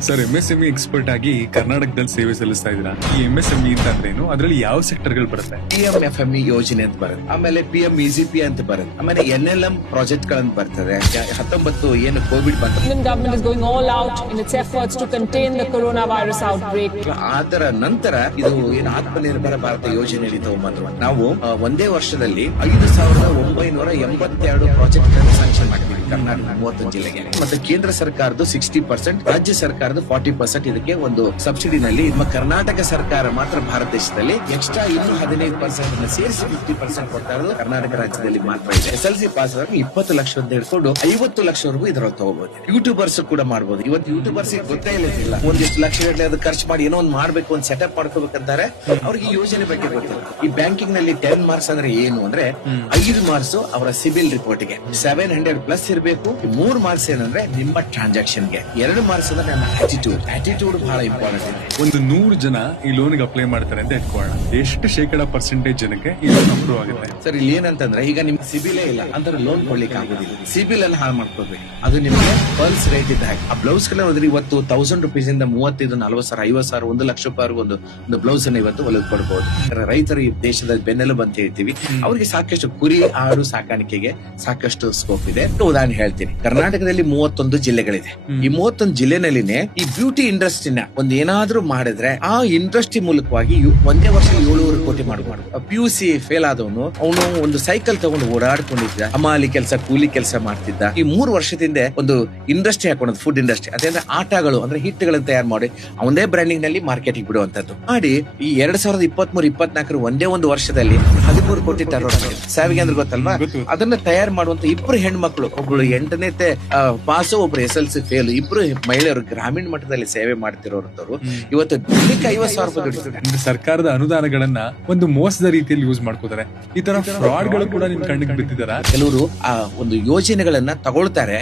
Sir M S M E expert ಆಗಿ ಕರ್ನಾಟಕದಲ್ಲಿ ಸೇವೆ ಸಲ್ಲಿಸ್ತಾ ಇದ್ದೀರಾ? ಈ ಎಂ ಎಸ್ ಎಂ ಇ ಅಂತ ಅಂದ್ರೇನು ಅದರಲ್ಲಿ ಯಾವ ಸೆಕ್ಟರ್ಗಳು ಬರುತ್ತೆ? P M F M E ಯೋಜನೆ ಅಂತ ಬರುತ್ತೆ. ಆಮೇಲೆ ಪಿ ಎಂ ಇ ಪಿ ಅಂತ ಬರುತ್ತೆ. ಆಮೇಲೆ ಎನ್ ಎಲ್ ಎಂ ಪ್ರಾಜೆಕ್ಟ್ ಗಳಂತ ಬರ್ತದೆ ಹತ್ತೊಂಬತ್ತು ಏನು ಕೋವಿಡ್ ಬಂತು. Outbreak. ಅದರ ನಂತರ ಇದು ಏನು ಆತ್ಮನಿರ್ಭರ ಭಾರತ ಯೋಜನೆ ಮಾತ್ರ ನಾವು ಒಂದೇ ವರ್ಷದಲ್ಲಿ ಐದು ಸಾವಿರದ ಒಂಬೈನೂರ ಎಂಬತ್ತೆರಡು ಪ್ರಾಜೆಕ್ಟ್ಗಳನ್ನು ಸ್ಯಾಂಕ್ಷನ್ ಮಾಡಿದ್ವಿ ಕರ್ನಾಟಕ ಮೂವತ್ತು ಜಿಲ್ಲೆಗೆ. ಮತ್ತೆ ಕೇಂದ್ರ ಸರ್ಕಾರದ ಸಿಕ್ಸ್ಟಿ ಪರ್ಸೆಂಟ್ ರಾಜ್ಯ ಸರ್ಕಾರದ ಫಾರ್ಟಿ ಪರ್ಸೆಂಟ್ ಇದಕ್ಕೆ ಒಂದು ಸಬ್ಸಿಡಿನಲ್ಲಿ ನಮ್ಮ ಕರ್ನಾಟಕ ಸರ್ಕಾರ ಮಾತ್ರ ಭಾರತ ದೇಶದಲ್ಲಿ ಎಕ್ಸ್ಟ್ರಾ ಇನ್ನು ಹದಿನೈದು ಪರ್ಸೆಂಟ್ ಸೇರಿಸಿ ಫಿಫ್ಟಿ ಪರ್ಸೆಂಟ್ ಕೊಡ್ತಾ ಇರೋದು ಕರ್ನಾಟಕ ರಾಜ್ಯದಲ್ಲಿ ಮಾತ್ರ ಇದೆ. ಎಸ್ ಎಲ್ ಸಿ ಪಾಸ್ ಆದ್ರೆ ಇಪ್ಪತ್ತು ಲಕ್ಷದಿಂದ ಹಿಡ್ಕೊಂಡು ಐವತ್ತು ಲಕ್ಷವರೆಗೂ ಇದರಲ್ಲಿ ತಗೋಬಹುದು ಯೂಟ್ಯೂಬರ್ಸ್ ಕೂಡ ಮಾಡಬಹುದು ಇವತ್ತು ಯೂಟ್ಯೂಬರ್ಸ್ ಗೊತ್ತೇ ಇಲ್ಲ ಒಂದಿಷ್ಟು ಲಕ್ಷ ಗಟ್ಟಲೆ ಅದು ಖರ್ಚು ಮಾಡಿ ಏನೋ ಒಂದು ಮಾಡಬೇಕು ಒಂದು ಸೆಟಪ್ ಮಾಡ್ಕೋಬೇಕಂತಾರೆ. ಅವ್ರಿಗೆ ಯೋಜನೆ ಬಗ್ಗೆ ಗೊತ್ತಿಲ್ಲ. ಈ ಬ್ಯಾಂಕಿಂಗ್ನಲ್ಲಿ ಟೆನ್ ಮಾರ್ಕ್ಸ್ ಅಂದ್ರೆ ಏನು ಅಂದ್ರೆ ಐದು ಮಾರ್ಕ್ಸ್ ಅವರ ಸಿಬಿಲ್ ರಿಪೋರ್ಟ್ಗೆ ಸೆವೆನ್ ಹಂಡ್ರೆಡ್ ಪ್ಲಸ್ ಇರಬೇಕು. ಮೂರ್ ಮಾರ್ಕ್ಸ್ ಏನಂದ್ರೆ ನಿಮ್ಮ ಟ್ರಾನ್ಸಾಕ್ಷನ್ಗೆ ಎರಡು ಮಾರ್ಕ್ಸ್ ಅಂದ್ರೆ ನನ್ನ ಆಟಿಟ್ಯೂಡ್ ಆಟಿಟ್ಯೂಡ್ ಬಹಳ ಇಂಪಾರ್ಟೆಂಟ್ ಇದೆ. ಒಂದು ನೂರು ಜನ ಈ ಲೋನ್ಗೆ ಅಪ್ಲೈ ಮಾಡ್ತಾರೆ ಅಂತ ಇಟ್ಕೊಳ್ಳೋಣ ಎಷ್ಟು ಶೇಕಡ ಪರ್ಸೆಂಟೇಜ್ ಜನಕ್ಕೆ ಈ ಲೋನ್ ಅಪ್ರೂವ್ ಆಗುತ್ತೆ? ಸರ್ ಇಲ್ಲಿ ಏನಂತಂದ್ರೆ ಈಗ ನಿಮ್ಗೆ ಸಿಬಿಲೇ ಇಲ್ಲ. ಅಂದ್ರೆ ಲೋನ್ ಕೊಡ್ಲಿಕ್ಕೆ ಆಗುದಿಲ್ಲ. ಸಿಬಿಲ್ ಅನ್ನು ಹಾಳು ಮಾಡ್ಕೋಬೇಕು ಅದು ನಿಮಗೆ ಪಲ್ಸ್ ರೇಟ್ ಇದ್ದ ಹಾಗೆ. ಆ ಬ್ಲೌಸ್ ಕಲ್ಲ ಹೋದ್ರೆ ಇವತ್ತು ತೌಸಂಡ್ ರುಪೀಸ್ ಇಂದ ಮೂವತ್ತೈದು ನಲ್ವತ್ತು ಸಾವಿರ ಐವತ್ತು ಸಾವಿರ ಒಂದು ಲಕ್ಷ ರೂಪಾಯಿ ಒಂದು ಒಂದು ಬ್ಲೌಸ್ ಅನ್ನ ಇವತ್ತು ಹೊಲಿದು ಕೊಡ್ಬೋದು ರೈತರು ಈ ದೇಶದ ಬೆನ್ನೆಲುಬು ಅಂತ ಹೇಳ್ತೀವಿ. ಅವರಿಗೆ ಸಾಕಷ್ಟು ಕುರಿ ಆಡು ಸಾಕಾಣಿಕೆಗೆ ಸಾಕಷ್ಟು ಸ್ಕೋಪ್ ಇದೆ. ಉದಾಹರಣೆ ಹೇಳ್ತೀನಿ. ಕರ್ನಾಟಕದಲ್ಲಿ ಮೂವತ್ತೊಂದು ಜಿಲ್ಲೆಗಳಿದೆ. ಈ ಮೂವತ್ತೊಂದು ಜಿಲ್ಲೆನಲ್ಲಿನೇ ಈ ಬ್ಯೂಟಿ ಇಂಡಸ್ಟ್ರಿನ ಒಂದ್ ಏನಾದ್ರೂ ಮಾಡಿದ್ರೆ ಆ ಇಂಡಸ್ಟ್ರಿ ಮೂಲಕವಾಗಿ ಒಂದೇ ವರ್ಷ ಏಳುವರೆ ಮಾಡಬಹುದು ಪಿ ಯು ಸಿ ಫೇಲ್ ಆದವನು ಅವನು ಒಂದು ಸೈಕಲ್ ತಗೊಂಡು ಓಡಾಡ್ಕೊಂಡಿದ್ದ ಅಮಾಲಿ ಕೆಲಸ ಕೂಲಿ ಕೆಲಸ ಮಾಡ್ತಿದ್ದ. ಈ ಮೂರು ವರ್ಷದಿಂದ ಒಂದು ಇಂಡಸ್ಟ್ರಿ ಹಾಕೊಂಡು ಫುಡ್ ಇಂಡಸ್ಟ್ರಿ ಅದೇಂದ್ರೆ ಆಟಗಳು ಅಂದ್ರೆ ಹಿಟ್ಗಳನ್ನು ತಯಾರು ಮಾಡಿ ಅವಂದೇ ಬ್ರ್ಯಾಂಡಿಂಗ್ನಲ್ಲಿ ಮಾರ್ಕೆಟಿಗೆ ಬಿಡುವಂತದ್ದು. ಮಾಡಿ ಈ ಎರಡ್ ಸಾವಿರದ ಇಪ್ಪತ್ತ್ ಮೂರು ಇಪ್ಪತ್ನಾಲ್ಕರ ಒಂದೇ ಒಂದು ವರ್ಷದಲ್ಲಿ ಹದಿಮೂರು ಕೋಟಿ ಟರ್ನ್ ಸಾವಿಗೆ ಅಂದ್ರೆ ಗೊತ್ತಲ್ವಾ? ಅದನ್ನ ತಯಾರು ಮಾಡುವಂತ ಇಬ್ರು ಹೆಣ್ಮಕ್ಳು ಒಬ್ಳು ಎಂಟನೇ ಪಾಸು ಒಬ್ರು ಎಸ್ ಎಲ್ ಸಿ ಫೇಲ್ ಇಬ್ರು ಮಹಿಳೆಯರು ಗ್ರಾಮೀಣ ಮಟ್ಟದಲ್ಲಿ ಸೇವೆ ಮಾಡ್ತಿರೋರು ಇವತ್ತು ದಿನಕ್ಕೆ ಐವತ್ ಸಾವಿರ ರೂಪಾಯಿ ಸರ್ಕಾರದ ಅನುದಾನಗಳನ್ನ ಒಂದು ಮೋಸದ ರೀತಿಯಲ್ಲಿ ಯೂಸ್ ಮಾಡ್ಕೋತಾರೆ. ಈ ತರ ಫ್ರಾಡ್ಗಳು ಕೂಡ ನಿಮ್ ಕಣ್ಣಿಗೆ ಬಿದ್ದಿದಾರ ಕೆಲವರು ಆ ಒಂದು ಯೋಜನೆಗಳನ್ನ ತಗೊಳ್ತಾರೆ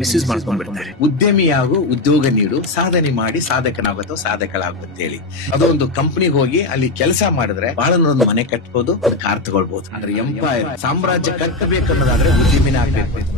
ಮಿಸ್ಯೂಸ್ ಮಾಡ್ಕೊಂಡ್ಬಿಡ್ತಾರೆ. ಉದ್ಯಮಿಯಾಗು ಉದ್ಯೋಗ ನೀಡು ಸಾಧನೆ ಮಾಡಿ ಸಾಧಕನಾಗುತ್ತೋ ಸಾಧಕಳಾಗುತ್ತೆ ಅಂತ ಹೇಳಿ. ಅದು ಒಂದು ಕಂಪನಿಗೆ ಹೋಗಿ ಅಲ್ಲಿ ಕೆಲಸ ಮಾಡಿದ್ರೆ ಬಹಳ ಒಂದು ಮನೆ ಕಟ್ಬೋದು ಒಂದು ಕಾರ್ ತಗೊಳ್ಬಹುದು ಅಂದ್ರೆ ಎಂಪೈರ್ ಸಾಮ್ರಾಜ್ಯ ಕಟ್ಟಬೇಕನ್ನೋದಾದ್ರೆ ಉದ್ಯಮಿನ ಆಗ್ಬೇಕು ಅಂತ.